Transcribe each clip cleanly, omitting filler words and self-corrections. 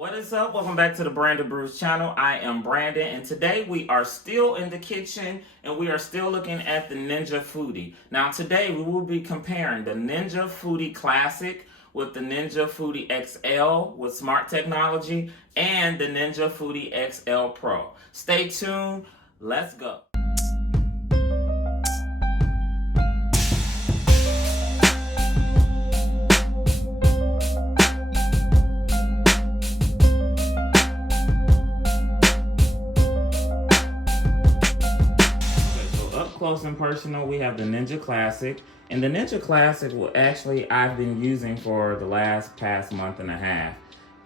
What is up? Welcome back to the Brandon Brews channel. I am Brandon, and today we are still in the kitchen and we are still looking at the Ninja Foodi. Now today we will be comparing the Ninja Foodi Classic with the Ninja Foodi XL with smart technology and the Ninja Foodi XL Pro. Stay tuned. Let's go. Close and personal, we have the Ninja Classic, and the Ninja Classic will I've been using for the past month and a half,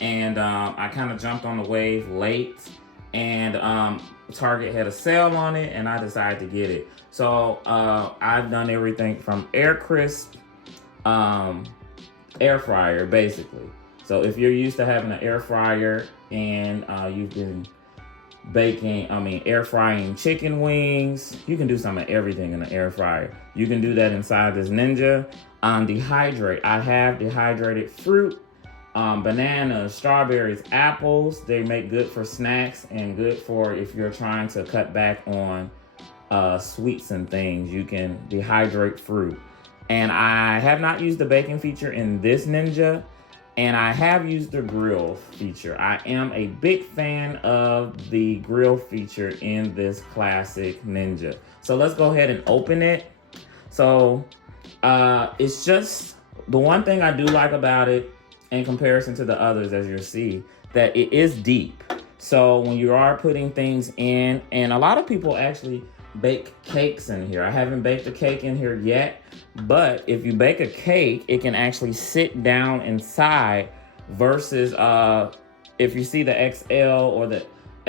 and I kind of jumped on the wave late, and Target had a sale on it and I decided to get it. So I've done everything from air crisp air fryer basically. So if you're used to having an air fryer and you've been air frying chicken wings, you can do some of everything in an air fryer. You can do that inside this Ninja. Dehydrate, I have dehydrated fruit, bananas, strawberries, apples. They make good for snacks and good for if you're trying to cut back on sweets and things. You can dehydrate fruit. And I have not used the baking feature in this Ninja, and I have used the grill feature. I am a big fan of the grill feature in this classic Ninja. So let's go ahead and open it. So it's just, the one thing I do like about it in comparison to the others, as you'll see, that it is deep. So when you are putting things in, and a lot of people actually bake cakes in here. I haven't baked a cake in here yet, but if you bake a cake, it can actually sit down inside versus if you see the XL or the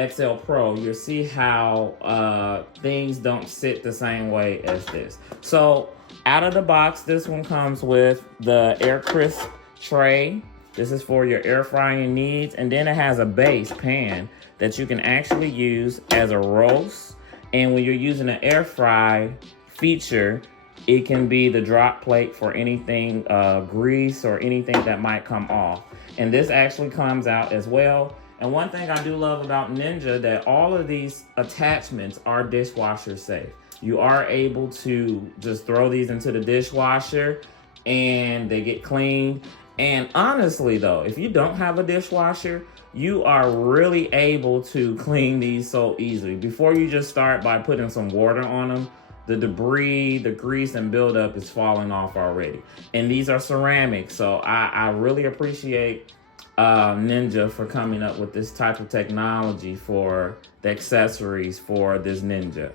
XL Pro, you'll see how things don't sit the same way as this. So out of the box, this one comes with the air crisp tray. This is for your air frying needs, and then it has a base pan that you can actually use as a roast. And when you're using an air fry feature, it can be the drop plate for anything grease or anything that might come off. And this actually comes out as well. And one thing I do love about Ninja, that all of these attachments are dishwasher safe. You are able to just throw these into the dishwasher and they get clean. And honestly though, if you don't have a dishwasher, you are really able to clean these so easily. Before you just start by putting some water on them, the debris, the grease and buildup is falling off already. And these are ceramic, so I really appreciate Ninja for coming up with this type of technology for the accessories for this Ninja.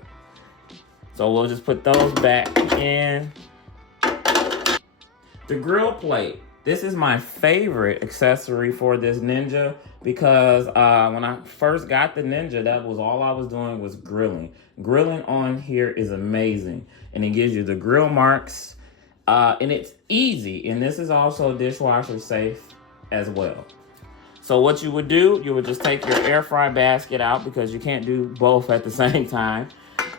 So we'll just put those back in. The grill plate. This is my favorite accessory for this Ninja because when I first got the Ninja, that was all I was doing was grilling. Grilling on here is amazing, and it gives you the grill marks, and it's easy, and this is also dishwasher safe as well. So what you would do, you would just take your air fry basket out because you can't do both at the same time.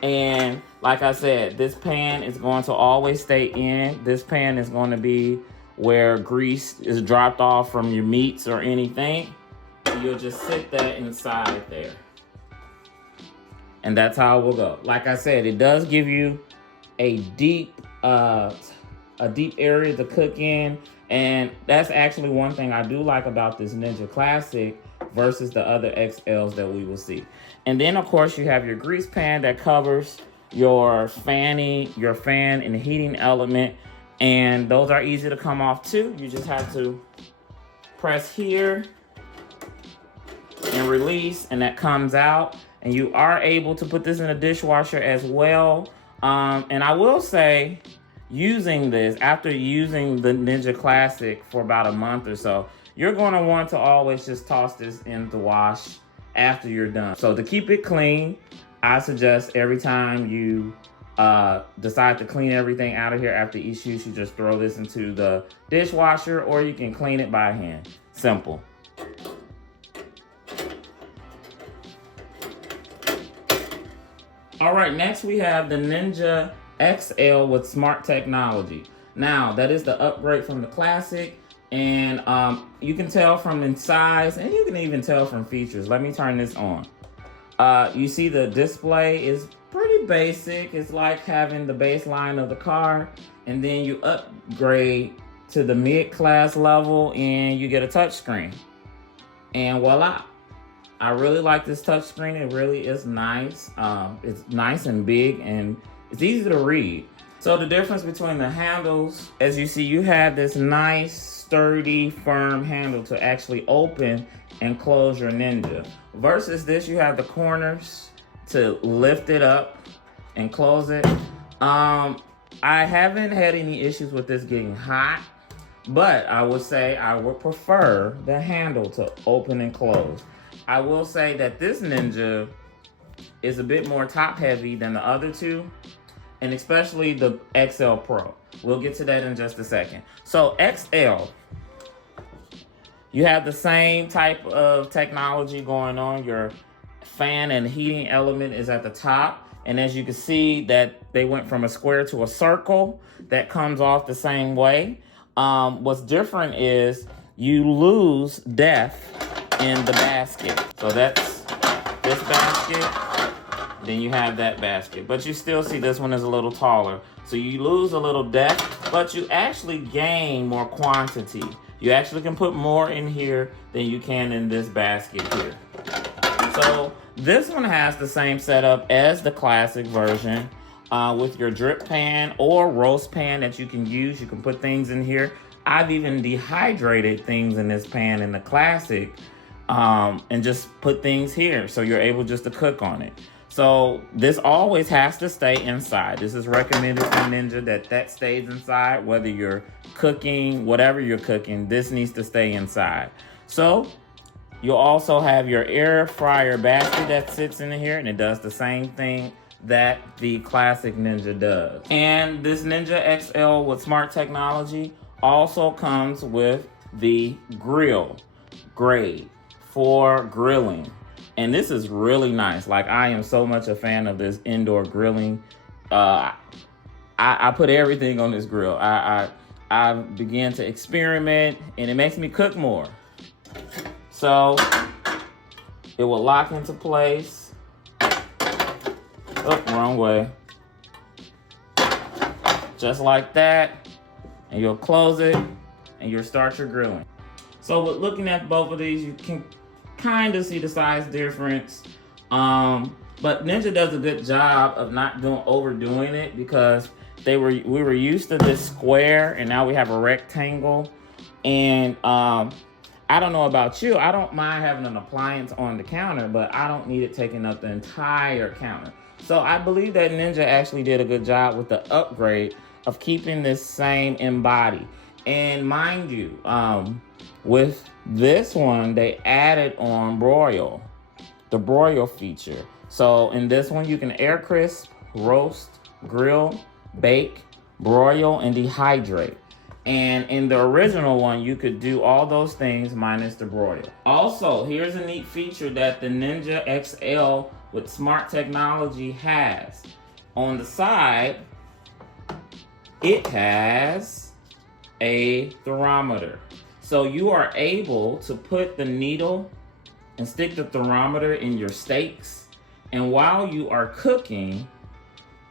And like I said, this pan is going to always stay in. This pan is going to be where grease is dropped off from your meats or anything. You'll just sit that inside there. And that's how it will go. Like I said, it does give you a deep area to cook in. And that's actually one thing I do like about this Ninja Classic versus the other XLs that we will see. And then of course you have your grease pan that covers your fan and heating element. And those are easy to come off too. You just have to press here and release, and that comes out. And you are able to put this in a dishwasher as well. And I will say, using this, after using the Ninja Classic for about a month or so, you're going to want to always just toss this in the wash after you're done. So to keep it clean, I suggest every time you decide to clean everything out of here after each use, you just throw this into the dishwasher, or you can clean it by hand. Simple. All right, next we have the Ninja XL with smart technology. Now, that is the upgrade from the Classic, And you can tell from the size, and you can even tell from features. Let me turn this on. You see the display is pretty basic. It's like having the baseline of the car, and then you upgrade to the mid-class level and you get a touchscreen. And voila. I really like this touchscreen. It really is nice. It's nice and big, and it's easy to read. So the difference between the handles, as you see, you have this nice, sturdy, firm handle to actually open and close your Ninja. Versus this, you have the corners to lift it up and close it. I haven't had any issues with this getting hot, but I would say I would prefer the handle to open and close. I will say that this Ninja is a bit more top heavy than the other two, and especially the XL Pro. We'll get to that in just a second. So XL, you have the same type of technology going on. Your fan and heating element is at the top. And as you can see that they went from a square to a circle that comes off the same way. What's different is you lose depth in the basket. So that's this basket, then you have that basket. But you still see this one is a little taller. So you lose a little depth, but you actually gain more quantity. You actually can put more in here than you can in this basket here. So this one has the same setup as the classic version with your drip pan or roast pan that you can use. You can put things in here. I've even dehydrated things in this pan in the classic and just put things here so you're able just to cook on it. So this always has to stay inside. This is recommended for Ninja that stays inside, whether you're cooking, whatever you're cooking, this needs to stay inside. So you'll also have your air fryer basket that sits in here, and it does the same thing that the classic Ninja does. And this Ninja XL with smart technology also comes with the grill, Grate, for grilling. And this is really nice. Like, I am so much a fan of this indoor grilling. I put everything on this grill. I began to experiment, and it makes me cook more. So it will lock into place. Oh, wrong way. Just like that. And you'll close it, and you'll start your grilling. So with looking at both of these, you can kind of see the size difference. But Ninja does a good job of not overdoing it, because we were used to this square, and now we have a rectangle. And I don't know about you, I don't mind having an appliance on the counter, but I don't need it taking up the entire counter. So I believe that Ninja actually did a good job with the upgrade of keeping this same embody. And mind you, with this one, they added on Broil, the Broil feature. So in this one, you can air crisp, roast, grill, bake, broil, and dehydrate. And in the original one, you could do all those things minus the broil. Also, here's a neat feature that the Ninja XL with smart technology has. On the side, it has a thermometer. So you are able to put the needle and stick the thermometer in your steaks. And while you are cooking,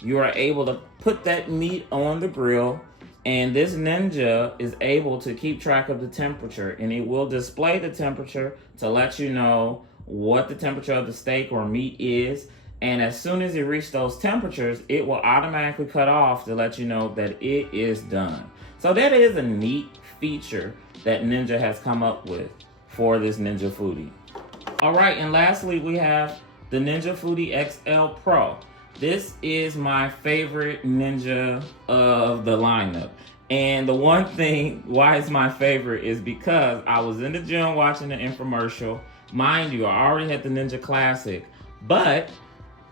you are able to put that meat on the grill. And this Ninja is able to keep track of the temperature, and it will display the temperature to let you know what the temperature of the steak or meat is. And as soon as it reaches those temperatures, it will automatically cut off to let you know that it is done. So that is a neat feature that Ninja has come up with for this Ninja Foodi. All right, and lastly, we have the Ninja Foodi XL Pro. This is my favorite Ninja of the lineup. And the one thing why it's my favorite is because I was in the gym watching the infomercial. Mind you, I already had the Ninja Classic, but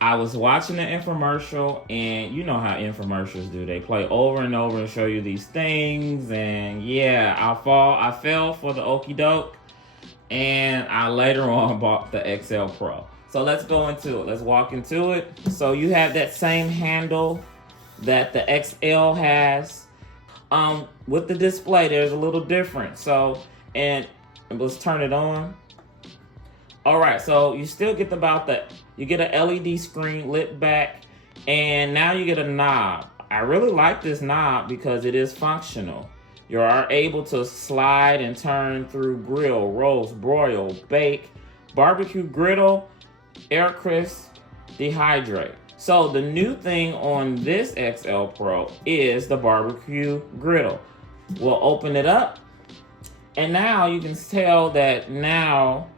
I was watching the infomercial, and you know how infomercials do. They play over and over and show you these things, and yeah, I fell for the okie doke, and I later on bought the XL Pro. So let's go into it. Let's walk into it. So you have that same handle that the XL has. with the display, there's a little difference. So, and let's turn it on. All right, so you still get you get a LED screen lit back, and now you get a knob. I really like this knob because it is functional. You are able to slide and turn through grill, roast, broil, bake, barbecue, griddle, air crisp, dehydrate. So the new thing on this XL Pro is the barbecue griddle. We'll open it up, and now you can tell that now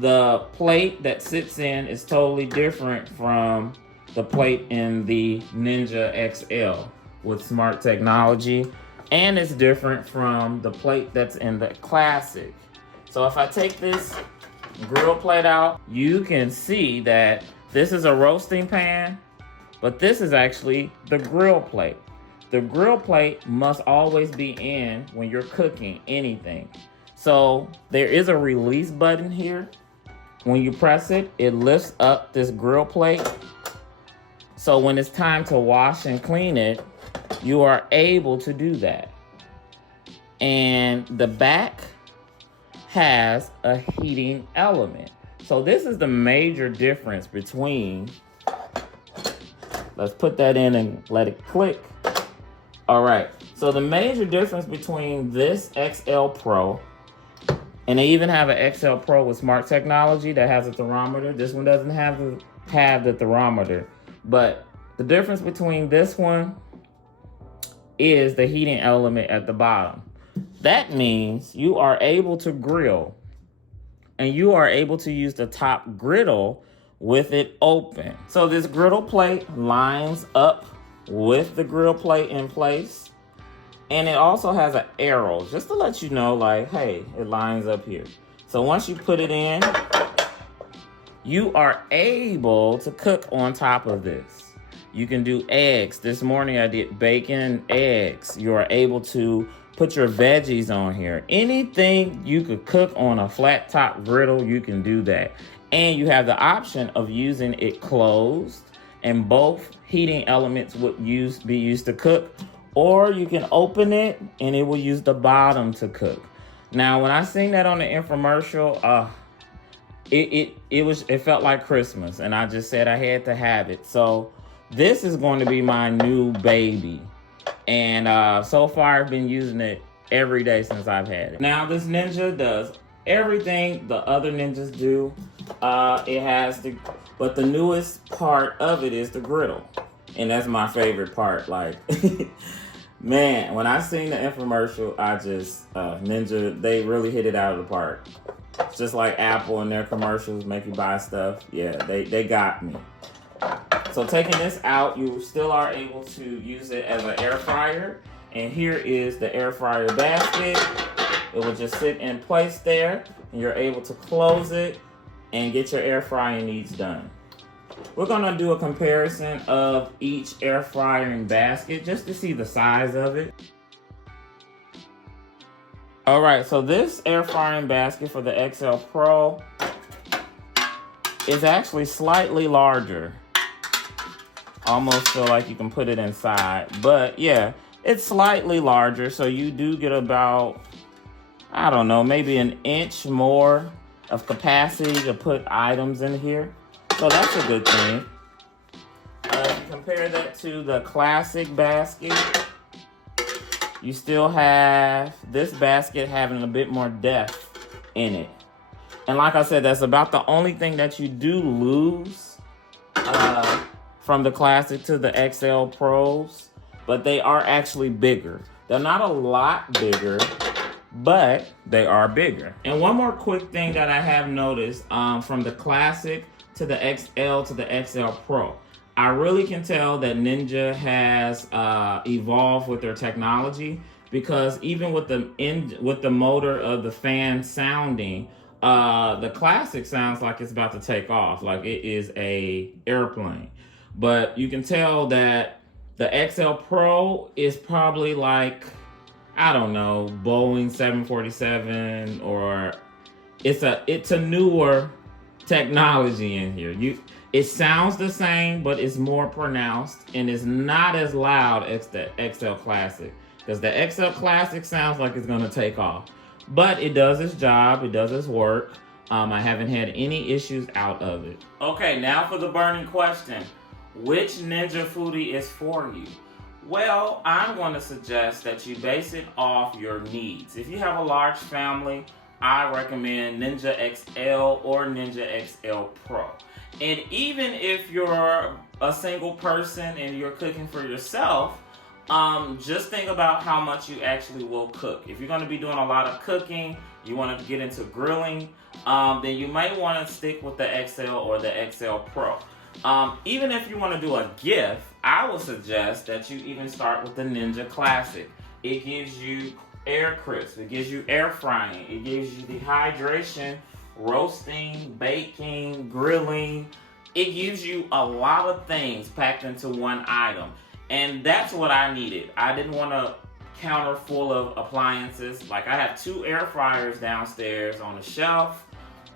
the plate that sits in is totally different from the plate in the Ninja XL with smart technology, and it's different from the plate that's in the Classic. So if I take this grill plate out, you can see that this is a roasting pan, but this is actually the grill plate. The grill plate must always be in when you're cooking anything. So there is a release button here. When you press it, it lifts up this grill plate. So when it's time to wash and clean it, you are able to do that. And the back has a heating element. So this is the major difference between, let's put that in and let it click. All right, so the major difference between this XL Pro, and they even have an XL Pro with smart technology that has a thermometer. This one doesn't have the thermometer, but the difference between this one is the heating element at the bottom. That means you are able to grill, and you are able to use the top griddle with it open. So this griddle plate lines up with the grill plate in place. And it also has an arrow just to let you know, like, hey, it lines up here. So once you put it in, you are able to cook on top of this. You can do eggs. This morning I did bacon, eggs. You are able to put your veggies on here. Anything you could cook on a flat top griddle, you can do that. And you have the option of using it closed, and both heating elements would be used to cook, or you can open it and it will use the bottom to cook. Now, when I seen that on the infomercial, it felt like Christmas, and I just said I had to have it. So this is going to be my new baby. And so far I've been using it every day since I've had it. Now this Ninja does everything the other Ninjas do. But the newest part of it is the griddle. And that's my favorite part. Like, man, when I seen the infomercial, I just, Ninja, they really hit it out of the park. It's just like Apple and their commercials make you buy stuff. Yeah, they got me. So taking this out, you still are able to use it as an air fryer. And here is the air fryer basket. It will just sit in place there, and you're able to close it and get your air frying needs done. We're gonna do a comparison of each air frying basket just to see the size of it. All right, so this air frying basket for the XL Pro is actually slightly larger. Almost feel like you can put it inside, but yeah, it's slightly larger, so you do get about, I don't know, maybe an inch more of capacity to put items in here. So that's a good thing. If you compare that to the Classic basket, you still have this basket having a bit more depth in it. And like I said, that's about the only thing that you do lose from the Classic to the XL Pros, but they are actually bigger. They're not a lot bigger, but they are bigger. And one more quick thing that I have noticed from the Classic to the XL to the XL Pro, I really can tell that Ninja has evolved with their technology, because even with the motor of the fan sounding, the Classic sounds like it's about to take off, like it is a airplane. But you can tell that the XL Pro is probably like, I don't know, Boeing 747, or it's a newer technology in here. It sounds the same, but it's more pronounced, and it's not as loud as the XL Classic. because the XL Classic sounds like it's gonna take off. But it does its job, it does its work. I haven't had any issues out of it. Okay, now for the burning question. Which Ninja Foodi is for you? Well, I'm going to suggest that you base it off your needs. If you have a large family, I recommend Ninja XL or Ninja XL Pro. And even if you're a single person and you're cooking for yourself, just think about how much you actually will cook. If you're going to be doing a lot of cooking, you want to get into grilling, then you might want to stick with the XL or the XL Pro. Even if you want to do a gift, I would suggest that you even start with the Ninja Classic. It gives you air crisp, it gives you air frying, it gives you dehydration, roasting, baking, grilling. It gives you a lot of things packed into one item. And that's what I needed. I didn't want a counter full of appliances. Like, I have 2 air fryers downstairs on the shelf,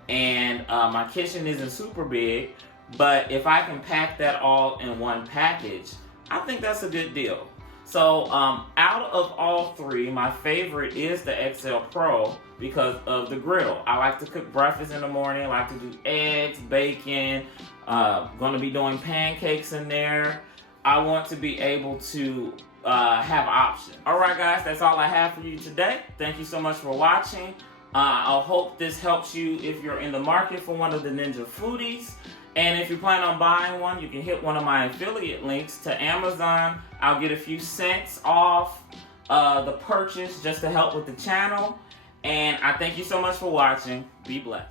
and my kitchen isn't super big, but if I can pack that all in one package, I think that's a good deal. So out of all 3, my favorite is the XL Pro because of the griddle. I like to cook breakfast in the morning. I like to do eggs, bacon, going to be doing pancakes in there. I want to be able to have options. All right, guys, that's all I have for you today. Thank you so much for watching. I hope this helps you if you're in the market for one of the Ninja Foodies. And if you plan on buying one, you can hit one of my affiliate links to Amazon. I'll get a few cents off the purchase just to help with the channel. And I thank you so much for watching. Be blessed.